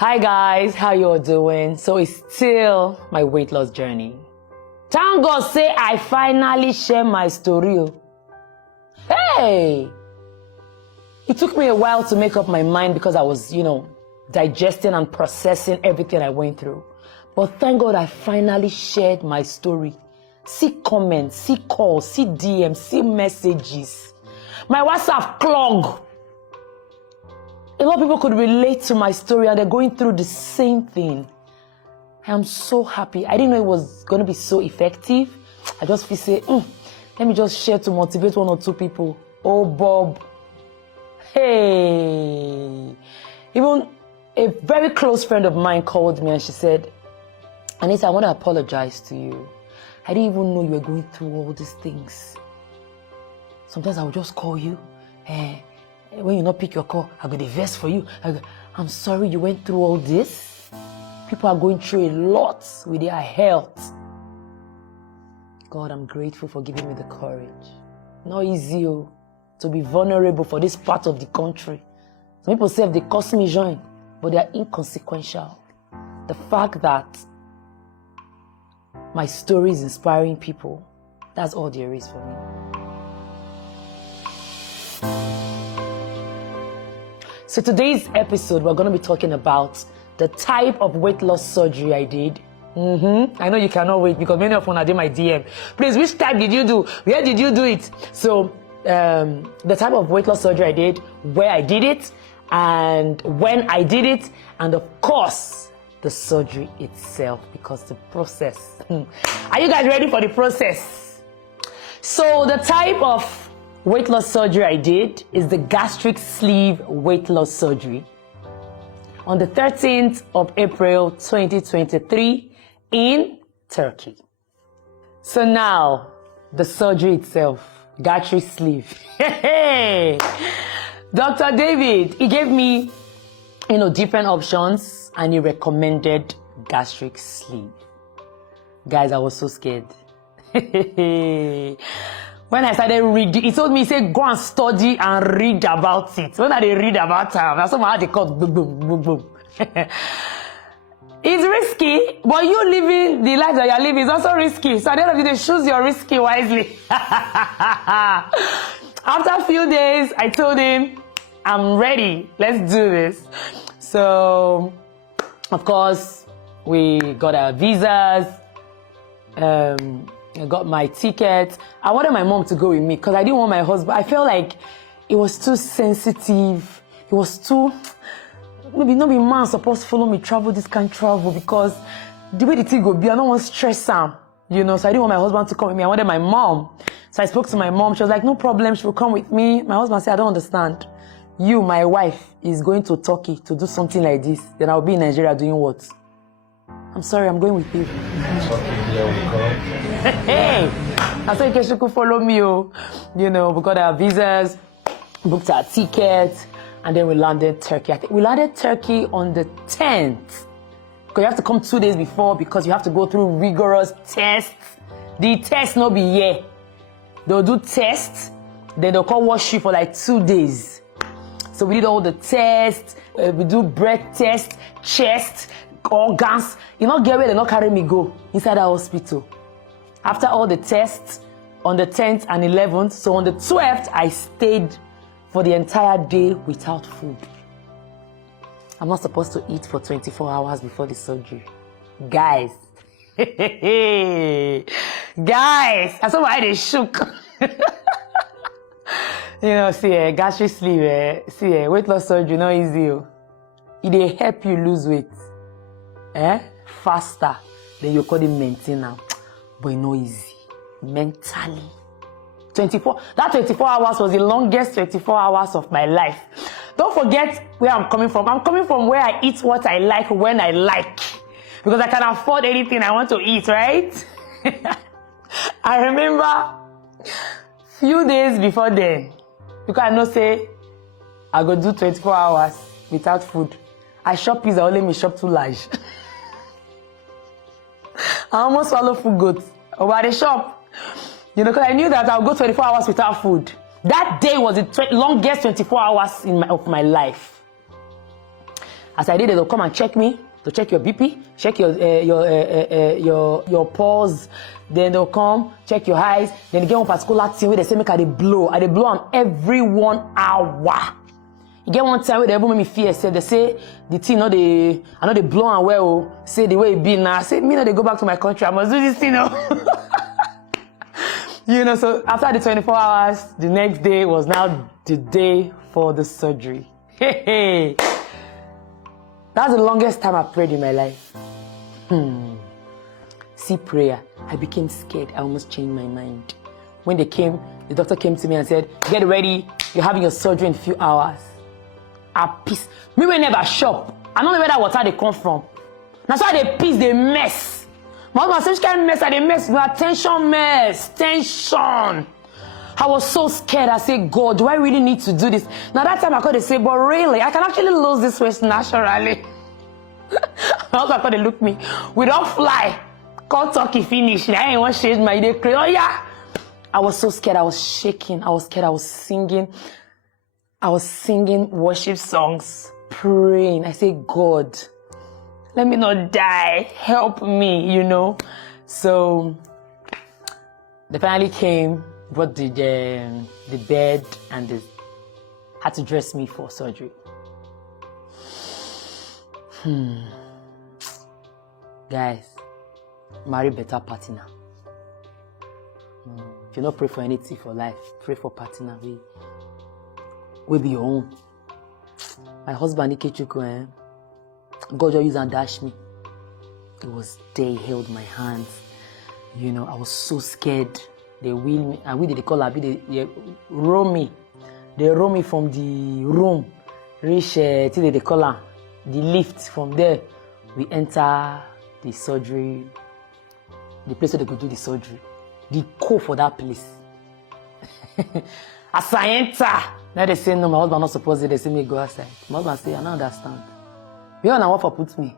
Hi guys, how you all doing? So it's still my weight loss journey. Thank God say I finally share my story. Hey! It took me a while to make up my mind because I was, digesting and processing everything I went through. But thank God I finally shared my story. See comments, see calls, see DMs, see messages. My WhatsApp clogged. A lot of people could relate to my story and they're going through the same thing. I am so happy. I didn't know it was going to be so effective. I just feel say, let me just share to motivate one or two people. Oh, Bob. Hey. Even a very close friend of mine called me and she said, Anita, I want to apologize to you. I didn't even know you were going through all these things. Sometimes I will just call you. When you not pick your call, I got the verse for you. I'm sorry you went through all this. People are going through a lot with their health. God, I'm grateful for giving me the courage. Not easy to be vulnerable for this part of the country. Some people say they cost me join, but they are inconsequential. The fact that my story is inspiring people, that's all there is for me. So today's episode, we're going to be talking about the type of weight loss surgery I did. I know you cannot wait because many of you are in my DM. Please, which type did you do? Where did you do it? So the type of weight loss surgery I did, where I did it, and when I did it, and of course, the surgery itself, because the process. Are you guys ready for the process? So the type of weight loss surgery I did is the gastric sleeve weight loss surgery on the 13th of April 2023 in Turkey. So now, the surgery itself, gastric sleeve. Dr. David, he gave me, different options and he recommended gastric sleeve. Guys, I was so scared. When I started reading, he told me, he said, go and study and read about it. When I read about it, that's how they call boom, boom, boom, boom. It's risky, but you living the life that you're living is also risky. So at the end of the day, choose your risky wisely. After a few days, I told him, I'm ready. Let's do this. So, of course, we got our visas. I got my ticket. I wanted my mom to go with me because I didn't want my husband. I felt like it was too sensitive. It was too... Maybe no be man supposed to follow me travel this kind of travel because the way the thing go be, I don't want to stress him. So I didn't want my husband to come with me. I wanted my mom. So I spoke to my mom. She was like, no problem. She will come with me. My husband said, I don't understand. You, my wife, is going to Turkey to do something like this. Then I'll be in Nigeria doing what? I'm sorry, I'm going with you. Hey! I said, you could follow me. We got our visas, booked our tickets, and then we landed Turkey. I think we landed Turkey on the 10th. Because you have to come 2 days before because you have to go through rigorous tests. The tests not be here. They'll do tests, then they'll come wash you for like 2 days. So we did all the tests. We do breath test, chest, organs. You not get where they not carry me go inside the hospital. After all the tests on the 10th and 11th, so on the 12th, I stayed for the entire day without food. I'm not supposed to eat for 24 hours before the surgery. Guys. Guys, I saw my eye, they shook. Gastric sleeve, weight loss surgery, not easy. It help you lose weight. Faster than you call it maintenance. But not easy. Mentally. 24 hours was the longest 24 hours of my life. Don't forget where I'm coming from. I'm coming from where I eat what I like when I like. Because I can afford anything I want to eat, right? I remember few days before then, because I know say I go do 24 hours without food. I shop pizza, only me shop too large. I almost swallow food goat over the shop. Because I knew that I'll go 24 hours without food. That day was the longest 24 hours of my life. As I did, they'll come and check me, to check your BP, check your pulse. Then they'll come, check your eyes. Then they get one particular thing where they say, make I blow. I blow on every 1 hour. You get one time where they ever make me fear. Say, they say, the thing, I know they blow and well, say the way it be now. I say, me, they go back to my country. I must do this thing now. So after the 24 hours, the next day was now the day for the surgery. Hey. That's the longest time I've prayed in my life. See, prayer. I became scared. I almost changed my mind. When they came, the doctor came to me and said, get ready. You're having your surgery in a few hours. At peace. Me will never shop. I don't know where that water they come from. That's why they peace, they mess. My husband said, which kind of mess are they mess? We are tension mess. Tension. I was so scared. I said, God, do I really need to do this? Now that time I could say, but really, I can actually lose this weight naturally. My husband could look me. We don't fly. Call turkey finish. I ain't want to change my day. Oh yeah. I was so scared. I was shaking. I was scared. I was singing. Worship songs, praying. I say, God, let me not die. Help me, So they finally came, brought the bed, and they had to dress me for surgery. Guys, marry better partner. If you don't pray for anything for life, pray for partner. Will be your own. My husband, Ikechuku, God just used and dash me. It was they held my hands. I was so scared. They wheel me, and they call her, they roll me. They roll me from the room, reach till they call her, the lift. From there, we enter the surgery, the place where they could do the surgery. The code for that place. As I enter, now they say, no, my husband not supposed to. They say, me go outside. My husband say, I don't understand. You know what for put me?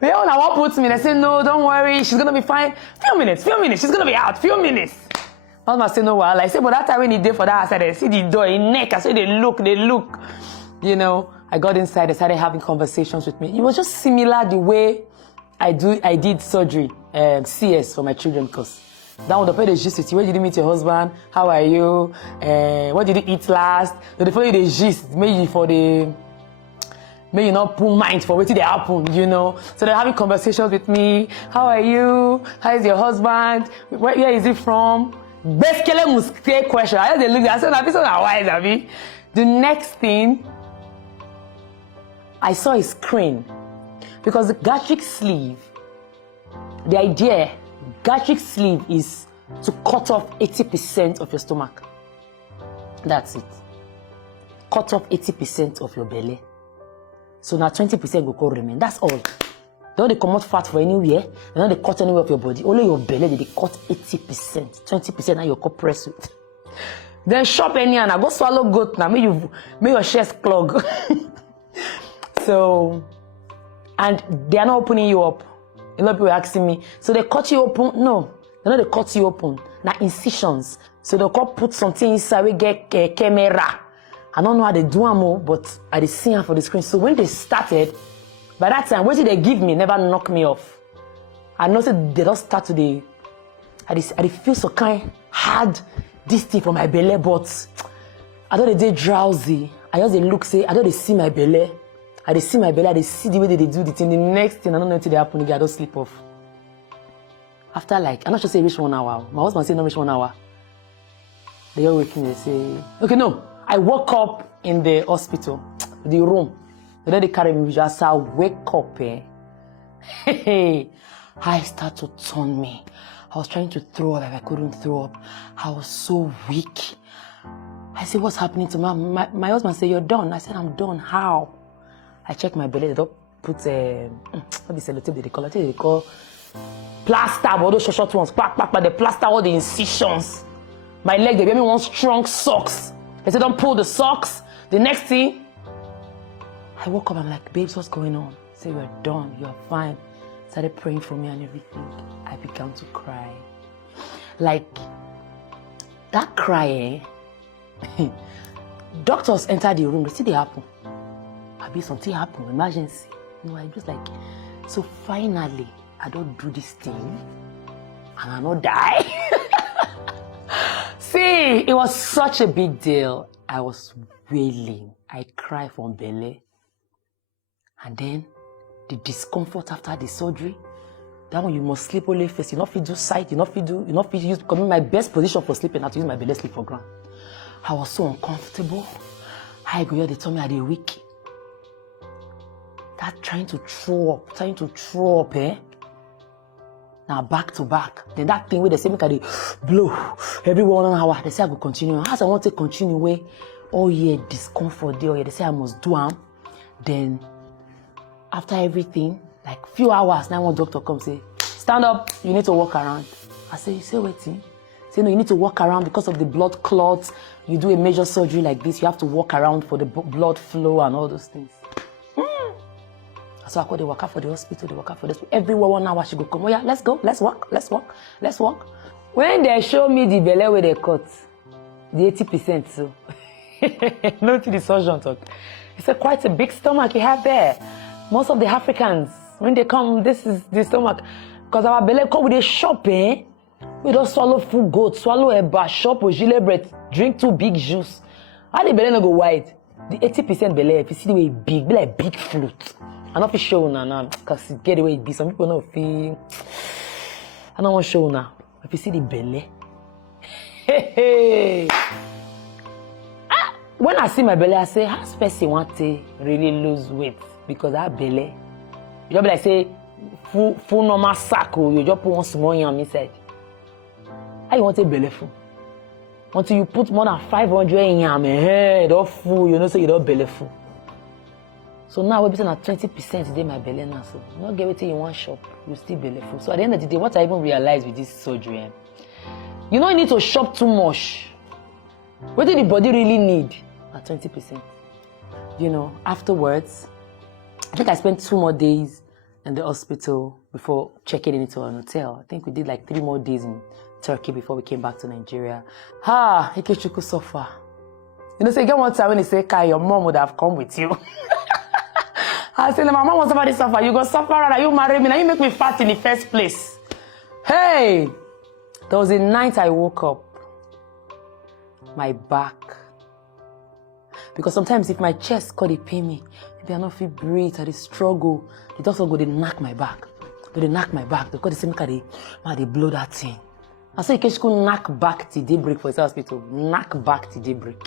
You know what put me? They say, no, don't worry. She's going to be fine. Few minutes. She's going to be out. Few minutes. My husband say, no, well. I say, but that time when he did for that, I said, I see the door, in neck. I said, they look. I got inside. They started having conversations with me. It was just similar the way I did surgery, CS for my children, because that one, the parents gist with you. Where did you meet your husband? How are you? What did you eat last? So they follow the gist, maybe you not put mind for what did happen, So they're having conversations with me. How are you? How is your husband? Where is he from? Best question. I just look. I said, "This is wise, Abby." The next thing, I saw a screen because the gastric sleeve. The idea. Gastric sleeve is to cut off 80% of your stomach. That's it. Cut off 80% of your belly. So now 20% will remain. That's all. Don't they come out fat for anywhere. They don't they cut anywhere of your body. Only your belly, they cut 80%. 20% now you cut press with. Then shop any and I go swallow goat now. May your chest clog. So, and they are not opening you up. A lot of people are asking me, so they cut you open? No, they cut you open. Now incisions. So they can put something inside, we get camera. I don't know how they do them, but I see them for the screen. So when they started, by that time, what did they give me never knock me off. I noticed they don't start to I feel so kind hard this thing for my belly, but I don't they drowsy. I just look, say, I don't see my belly. I see my belly, I see the way they do the thing. The next thing, I don't know until they happen again, I don't sleep off. After I'm not sure say reach 1 hour. My husband say no reach 1 hour. They all wake me, they say, okay, no. I woke up in the hospital, the room. Then they carry me, just I wake up, Hey, I start to turn me. I was trying to throw up, I couldn't throw up. I was so weak. I said, what's happening to my husband said, you're done. I said, I'm done. How? I checked my belly. They don't put what is sellotape they call it? They call plaster, all those short ones. They plaster all the incisions. My leg, they gave me one strong socks. They said, don't pull the socks. The next thing, I woke up. I'm like, babes, what's going on? I said, you're done. You're fine. Started praying for me and everything. I began to cry. Like that cry, Doctors enter the room. They see the happen. be something happen, emergency. I just like, so finally, I don't do this thing and I not die. See, it was such a big deal. I was wailing. I cried from belly. And then the discomfort after the surgery, that one you must sleep only first. You not fit do sight, you not fit use, because my best position for sleeping now to use my belly sleep for ground. I was so uncomfortable. I go here, they told me I did weak. That trying to throw up, eh? Now back to back. Then that thing where they say make I blow every 1 hour. They say I go continue. As I want to continue way, oh yeah, discomfort there. They say I must do them. Then after everything, like few hours, now one doctor comes say, stand up, you need to walk around. I say, you say waiting. Say no, you need to walk around because of the blood clots. You do a major surgery like this, you have to walk around for the blood flow and all those things. So I call the worker for the hospital, Everywhere 1 hour she go come. Oh yeah, let's go, let's walk. When they show me the belly where they cut, the 80%, so not the surgeon talk. He said quite a big stomach you have there. Most of the Africans, when they come, this is the stomach. Because our belly come with a shop, eh? We don't swallow full goat, swallow a bar, shop with gilet bread, drink 2 big juice. How the belly no go wide? The 80% belly, if you see the way it big, be like big flute. I don't feel show now, because it get the way it be. Some people don't feel. I don't want to show now. If you see the belly. Hey. When I see my belly, I say, how person want to really lose weight? Because that belly. You just be like, say, full normal sack, or you just put one small yam inside. How you want to belly full? Until you put more than 500 yam, it all full, you know, so you don't belly full. So now we're between at 20% today my belly now. So you not get everything in one shop, you still belly full. So at the end of the day, what I even realized with this surgery, you don't need to shop too much. What do the body really need? At 20%. You know, afterwards, I think I spent 2 more days in the hospital before checking into an hotel. I think we did like 3 more days in Turkey before we came back to Nigeria. Ikechukwu suffer. You know, so you get one time when they say, Kai, your mom would have come with you. I said, my mom was somebody suffer. You go suffer, rather you marry me. Now you make me fat in the first place. Hey! There was a night I woke up. My back. Because sometimes if my chest could pain me, maybe I don't feel breathe, I struggle. The doctor go, they knock my back. They knock my back. They say, they blow that thing. I said, you can knock back till daybreak for his hospital. Knock back till daybreak.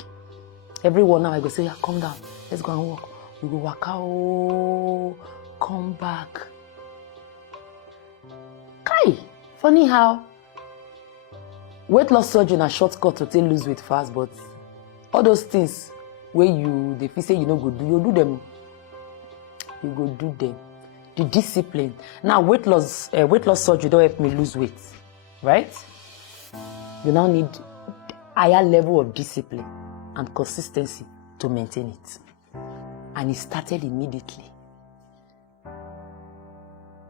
Every 1 hour I go say, yeah, come down. Let's go and walk. We go walk out, come back. Kai, funny how weight loss surgery na shortcut to take lose weight fast, but all those things where they feel say you no go do, you do them. You go do them. The discipline. Now weight loss surgery don't help me lose weight, right? You now need higher level of discipline and consistency to maintain it. And it started immediately.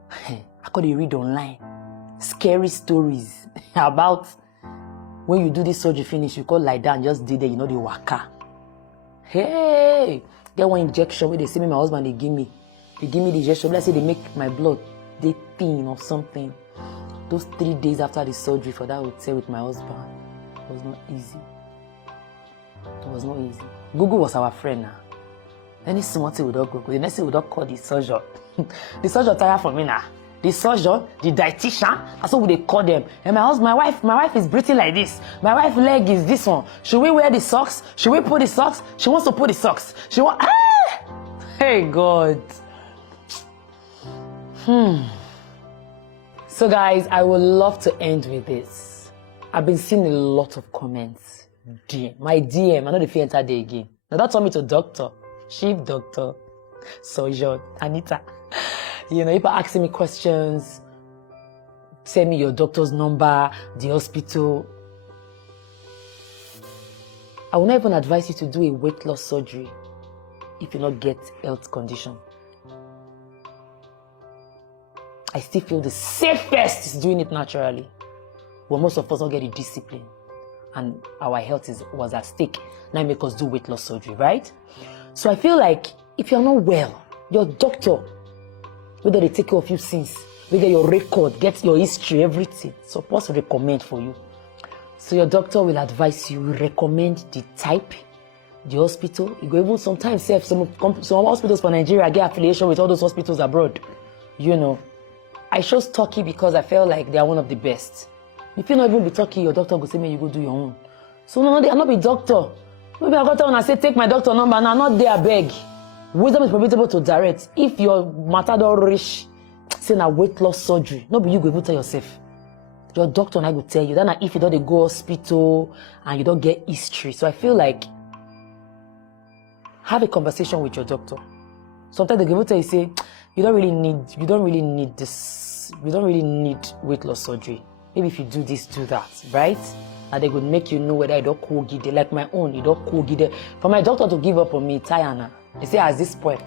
I could read online scary stories about when you do this surgery finish, you could lie down, just did it, you know, the waka. Hey, get one injection where they say me, my husband, they give me the injection. Let's say they make my blood, they thin or something. Those 3 days after the surgery for that hotel with my husband, it was not easy. It was not easy. Google was our friend now. Any small thing we don't Google. The next thing we don't call the surgeon. The surgeon tired for me now. The surgeon, the dietitian, that's what they call them. And my wife is breathing like this. My wife's leg is this one. Should we wear the socks? Should we put the socks? She wants to put the socks. Hey God. So guys, I would love to end with this. I've been seeing a lot of comments. My DM, I know the fear enter there again. Now that told me to doctor. Chief doctor, surgeon, Anita. You know, people asking me questions, send me your doctor's number, the hospital. I will not even advise you to do a weight loss surgery if you not get health condition. I still feel the safest is doing it naturally. But most of us don't get the discipline. And our health was at stake. Now make us do weight loss surgery, right? So I feel like if you're not well, your doctor, whether they take care of you since, whether your record, get your history, everything, supposed to recommend for you. So your doctor will advise you, recommend the type, the hospital. You go even sometimes say some hospitals for Nigeria get affiliation with all those hospitals abroad. You know, I chose Turkey because I felt like they are one of the best. If you not even be Turkey, your doctor will say, "Man, you go do your own." So no, they are not be doctor. Maybe I got on and say, "Take my doctor number," and I'm not there. Beg. Wisdom is profitable to direct. If your matter don't reach, say na weight loss surgery, no be you go able to tell yourself. Your doctor and I will tell you. Then if you don't go hospital and you don't get history. So I feel like have a conversation with your doctor. Sometimes they will tell you, say, you don't really need this, you don't really need weight loss surgery. Maybe if you do this, do that, right? And they would make you know whether you don't cool gide. Like my own, you don't cool gide. For my doctor to give up on me, Tayana, they say at this point.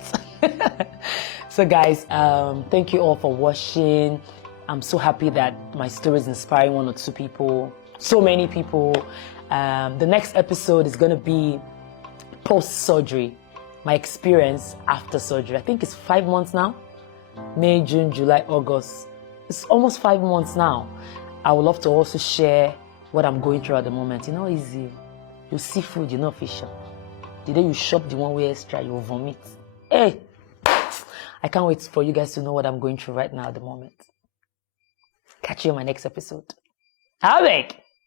So guys, thank you all for watching. I'm so happy that my story is inspiring one or two people, so many people. The next episode is going to be post-surgery, my experience after surgery. I think it's 5 months now. May, June, July, August. It's almost 5 months now. I would love to also share what I'm going through at the moment. You know, easy. You see food, you know, fish shop. The day you shop the one way extra, you will vomit. Hey, I can't wait for you guys to know what I'm going through right now at the moment. Catch you on my next episode. How big?